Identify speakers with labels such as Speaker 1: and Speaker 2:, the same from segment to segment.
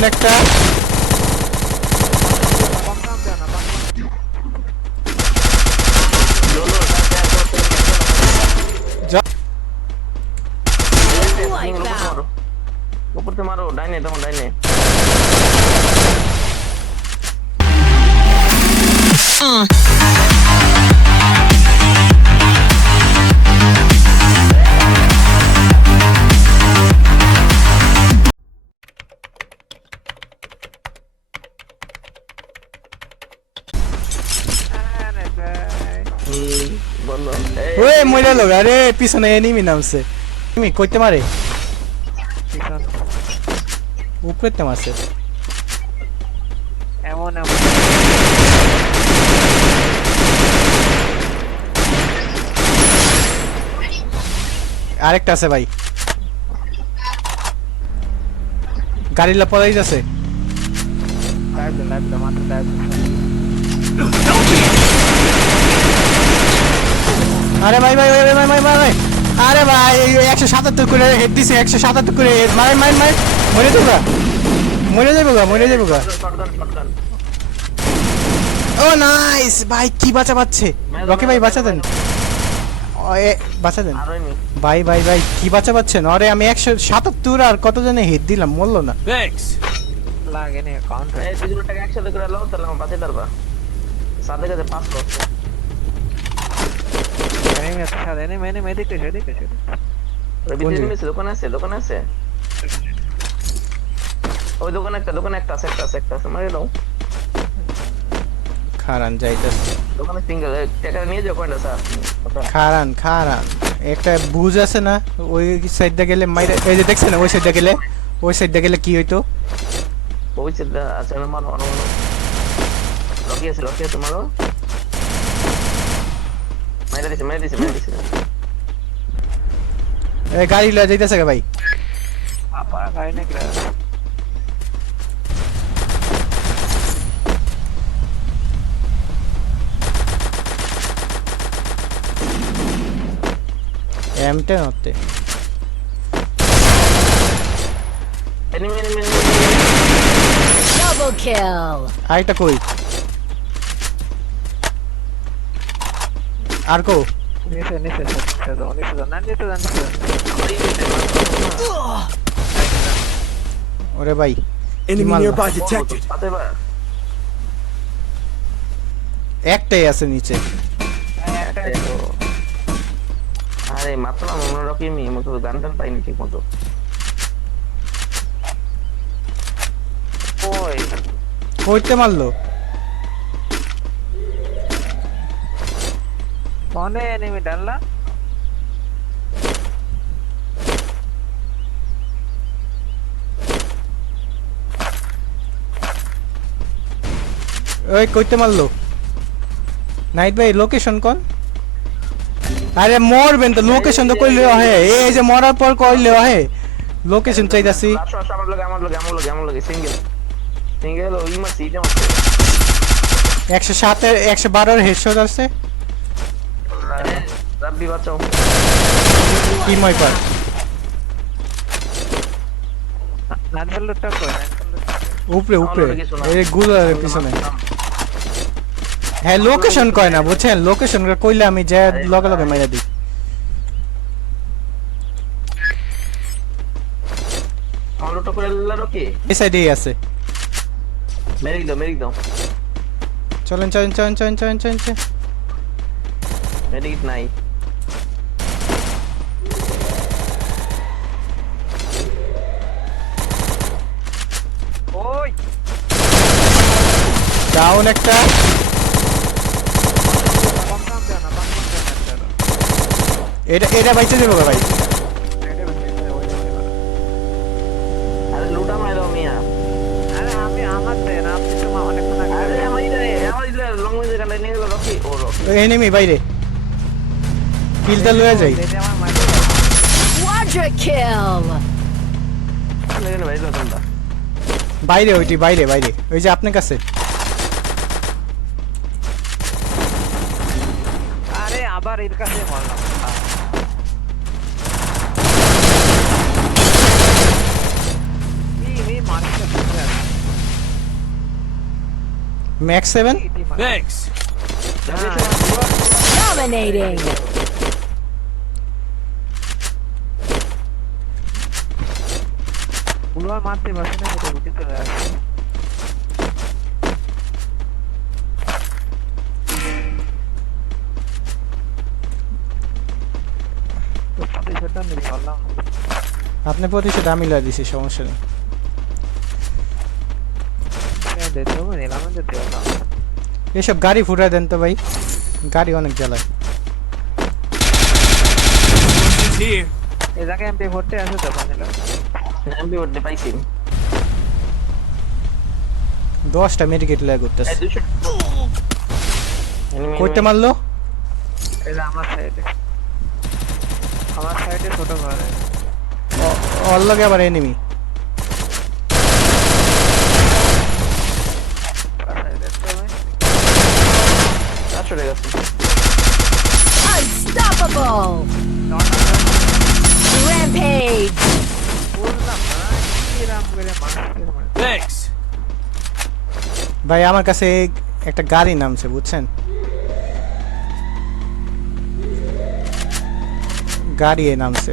Speaker 1: Down একটা
Speaker 2: বাম দেও না বাম
Speaker 3: লোলো
Speaker 1: যা-
Speaker 3: মারো
Speaker 1: ওই মরে লোক আরে পিছনে এনিমি নামছে তুমি কইতে মারে
Speaker 2: পিছন
Speaker 1: উপরেতে মারছে
Speaker 2: এমন এমন
Speaker 1: আরেকটা আছে ভাই গাড়িলা পড়াই যাচ্ছে
Speaker 2: লাইভ লাইভ মাত্র লাইভ
Speaker 1: আরে ভাই ভাই ভাই ভাই ভাই ভাই ভাই। আরে ভাই একশো সাতাত্তর করে হেড দিছে একশো সাতাত্তর করে head। মার মার মার মরে যাব মরে যাব গা মরে যাব গা। Oh nice. ভাই কি বাঁচা পাচ্ছে? রকি ভাই বাঁচা দেন। বাঁচা দেন। ভাই ভাই ভাই কি বাঁচা পাচ্ছেন? আরে আমি একশো সাতাত্তর আর কত জনে হেড দিলাম? মরলো না।
Speaker 2: লাগে নি কাউন্টার
Speaker 3: এই একসাথে করে লাও তাহলে আমার পারবা। সাথে পাস করছে
Speaker 2: এনিমি আছে সাথে এনিমি এনিমি এদিকে এসে এদিকে এসে
Speaker 3: বিদ্যুৎ
Speaker 1: দিকে?
Speaker 3: মিছে দোকানে আছে দোকানে আছে ওই দোকানে একটা দোকানে একটা আছে একটা আছে একটা আছে মারি দাও
Speaker 1: খারান যাইতেছে
Speaker 3: দোকানে সিঙ্গেল টাকা নিয়ে যাও কয়টা স্যার
Speaker 1: খারান খারান একটা বুঝ আছে না ওই সাইডটা গেলে মাইরে এই যে দেখছেন ওই সাইডটা গেলে ওই সাইডটা গেলে কি হইতো
Speaker 3: ওই চিন্তা আছে না মারো মারো মারো লকি আছে লকি আছে মারো দিছে মাইরা দিছে মাইরা দিছে।
Speaker 1: এই গাড়ি লয়ে যাইতেছে গে ভাই?
Speaker 2: আপা গাড়ি নাকি
Speaker 1: এমটে নতে
Speaker 3: এনিমি এনিমি
Speaker 4: Double kill.
Speaker 1: আরেকটা কই? আর কো
Speaker 2: নিচে নিচে নিচে নিচে না নিচে নিচে
Speaker 1: ওরে ভাই
Speaker 5: Enemy
Speaker 1: Mal-
Speaker 5: nearby detected.
Speaker 1: একটাই আছে নিচে।
Speaker 3: আরে মাত্র না মনে রকি আমি মতো গান টান পাইনি ঠিক মতো
Speaker 2: ওই
Speaker 1: কইতে মারলো?
Speaker 2: ফোনে এনিমি ডাললা
Speaker 1: ওই কইতে মারলো? নাইট ভাই লোকেশন কোন? আরে মরবেন তো লোকেশন তো কইলে হে এই যে মরার পর কইলে হে লোকেশন চাইতাছি।
Speaker 3: আমার লগে আমার লগে আমার লগে আমার লগে সিঙ্গেল সিঙ্গেল ওই মাসি এটা মাসি।
Speaker 1: একশো সাতের একশো বারোর হেডশট আছে।
Speaker 3: রাব্বি বাঁচাও।
Speaker 1: কি ময়পার
Speaker 2: নাজবুলটা কই
Speaker 1: উপরে উপরে। এই গুলার পিছনে। হ্যাঁ লোকেশন কয় না বুঝছেন? লোকেশন কইলে আমি যে লগে লগে মাইরা দিই।
Speaker 3: আমার করে লালো কি?
Speaker 1: এই সাইডেই আছে।
Speaker 3: মেরিক দাও মেরিক দাও।
Speaker 1: চলেন চলেন চলেন চলেন চলেন চলেন। চলেন।
Speaker 3: মেরিক নাই
Speaker 2: ওই
Speaker 1: ডাউন একটা
Speaker 2: বাম কাম দেও না বাম কাম দেও না
Speaker 1: এটা এটা বাইচে দেবো ভাই
Speaker 3: আরে লুটা মাই দাও মিয়া
Speaker 2: আরে আমি আমার দেন আপনি তো মা অনেকক্ষণ আগে
Speaker 3: আরে আমার ইলে আমার ইলে লং ওয়ে গান নিয়ে গেল রকি ও রকি
Speaker 1: এনিমি বাইরে কিলটা লয়ে যাই।
Speaker 2: এই যে আমার মাইকে
Speaker 4: Quadra kill.
Speaker 3: লেগে ভাই তোমরা।
Speaker 1: বাইরে ওইটি বাইরে বাইরে। ওই যে আপনার কাছে।
Speaker 2: arkasına varlar. İyi iyi marka süper.
Speaker 1: Max 7?
Speaker 5: Thanks.
Speaker 4: Dominating.
Speaker 2: Bunlar madde başına gidiyor. প্রতিশোধটা নিতে পারলাম
Speaker 1: আপনি প্রতিশোধ আমি লয় দিছি সমস্যা নেই। এসব গাড়ি ফুটায় দেন তো ভাই। গাড়ি অনেক জ্বালায়।
Speaker 2: এমপি আছে তো
Speaker 3: এমপি পাইছি
Speaker 1: দশটা মেডিকেট লাগে করতেছে। করতে মারলো?
Speaker 2: এটা আমার সাইডে আমার সাইডে ছোট ঘরে
Speaker 1: ওর লগে আবার এনিমি
Speaker 2: সাইডে তো ভাই
Speaker 3: চারশো টাকা আছে।
Speaker 4: Unstoppable. Rampage.
Speaker 2: বুঝলাম না কি রাম করে মানুষকে মারে
Speaker 5: Thanks.
Speaker 1: ভাই আমার কাছে একটা গাড়ি নামছে বুঝছেন গাড়ি এ নামছে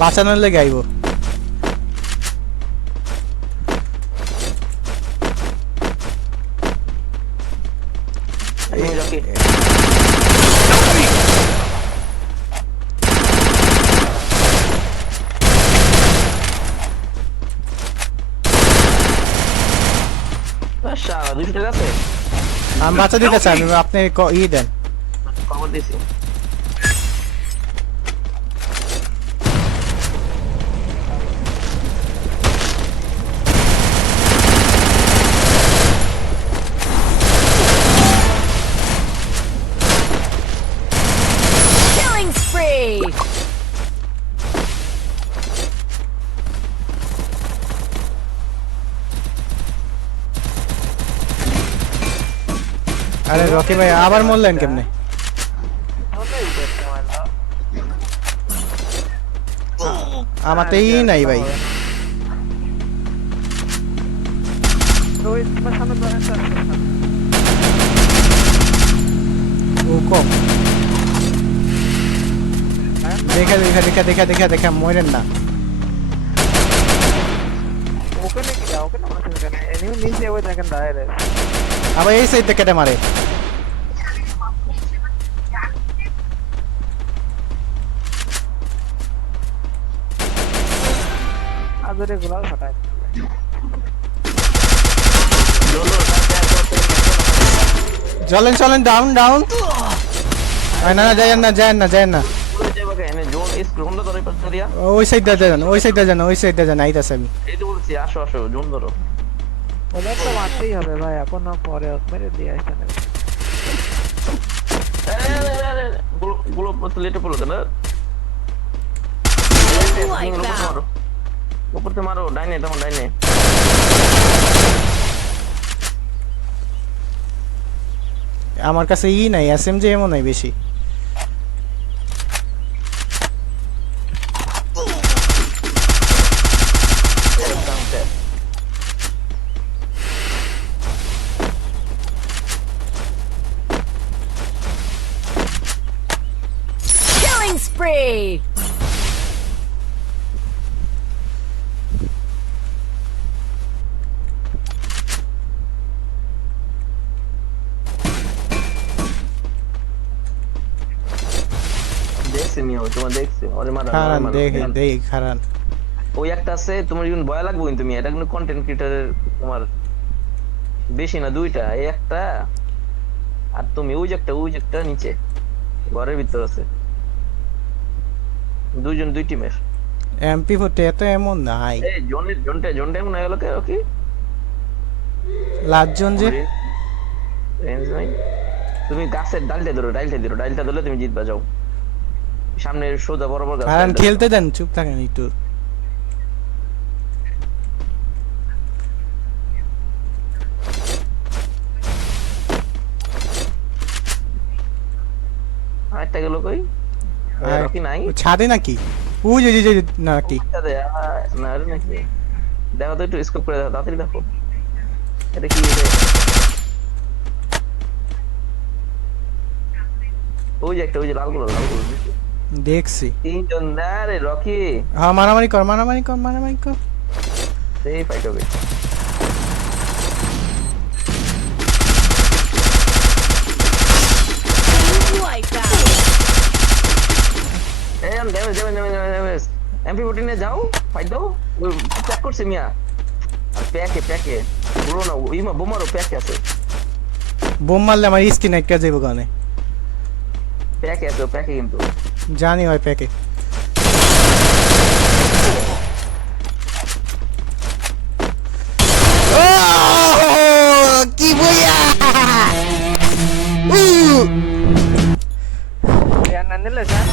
Speaker 1: বাঁচানোর লেগে আইব
Speaker 3: Enemy jockey. আহ, শালা, দুশো টাকা আছে
Speaker 1: আমি বাঁচা দিতে চাই আপনি ই দেন।
Speaker 3: খবর দিছি।
Speaker 1: আরে রকি ভাই আবার মরলেন কেমনে?
Speaker 2: ওটাই উঠেছে মারলো
Speaker 1: আমার তো ই নাই ভাই।
Speaker 2: আছে
Speaker 1: ও কম। দেখা দেখা দেখা দেখা দেখা দেখা মরেন না।
Speaker 2: ওকে নাকি যাও ওকে না মারছে কেন এনিও নিচে ওই দেখেন দাঁড়িয়ে
Speaker 1: আবার এই সাইড কেটে মারে।
Speaker 2: আদরে গোলাল ফাটায়।
Speaker 1: চলেন চলেন ডাউন ডাউন না না যায় না যায় না যায় না? ওই সাইডটা যান ওই সাইডটা যান ওই সাইডটা যান আইতাছে আমি।
Speaker 3: এই তো বলছি, আসো, আসো, জোন ধরো।
Speaker 2: ওদের তো মারতেই হবে ভাই, এখন না পরে মেরে দিয়ে আসতে না
Speaker 3: গুলো- ডাইনে।
Speaker 1: আমার কাছে ই নাই এস এম জি এমন নাই বেশি
Speaker 4: Killing spree.
Speaker 3: দেখছি মিয়া, ওই তোমার দেখছি। ওরে মারো, ওরে
Speaker 1: খারান
Speaker 3: মারো।
Speaker 1: দেখে দেখি খারান
Speaker 3: ওই একটা আছে তোমার কিন্তু ভয় লাগবে কিন্তু তুমি এটা কিন্তু কন্টেন্ট ক্রিয়েটারের তোমার বেশি না দুইটা এই একটা আর তুমি ওই যে একটা ওই যে একটা নিচে ঘরের ভিতর আছে দুইজন দুই টিমের
Speaker 1: এমপি ফোর্টি এত এমন নাই।
Speaker 3: এই জনের জনটা জনটা এমন হয়ে গেল কে? কি?
Speaker 1: লাস্টজন যে?
Speaker 3: রেঞ্জ নাই। তুমি গাছের ডালটা ধরো ডালটা ধরো ডালটা ধরলে তুমি জিতবা যাও। সামনে সোজা বরাবর গাছ আর
Speaker 1: খেলতে দেন চুপ থাকেন একটু
Speaker 3: আরেকটা গেল কই
Speaker 1: আর-
Speaker 3: রকি নাই
Speaker 1: ছাদে নাকি? ওই যে যে- নাকি
Speaker 3: আরে, আ- না আরে নাকি? দেখো তো একটু স্কোপ করে দেখো তাড়াতাড়ি দেখো। এটা কি? ওই যে একটা ওই যে লালগুলো লালগুলো
Speaker 1: দেখছি।
Speaker 3: তিনজন না রে রকি।
Speaker 1: হ্যাঁ মারামারি কর মারামারি কর মারামারি কর।
Speaker 3: সেই ফাইট হবে। এই আমি damage damage damage damage damage MP fourteen এ যাও ফাইট দাও ওই প্যাক করছে মিয়া আর প্যাকে প্যাকে পুরো না ইমা বোমারও প্যাকে আছে
Speaker 1: বোম মারলে আমার স্কিন একটা যাব গানে
Speaker 3: প্যাকে আছে প্যাকে কিন্তু
Speaker 1: জানি হয় প্যাকে কি বইয়া
Speaker 2: ইয়ার না নিলে স্যার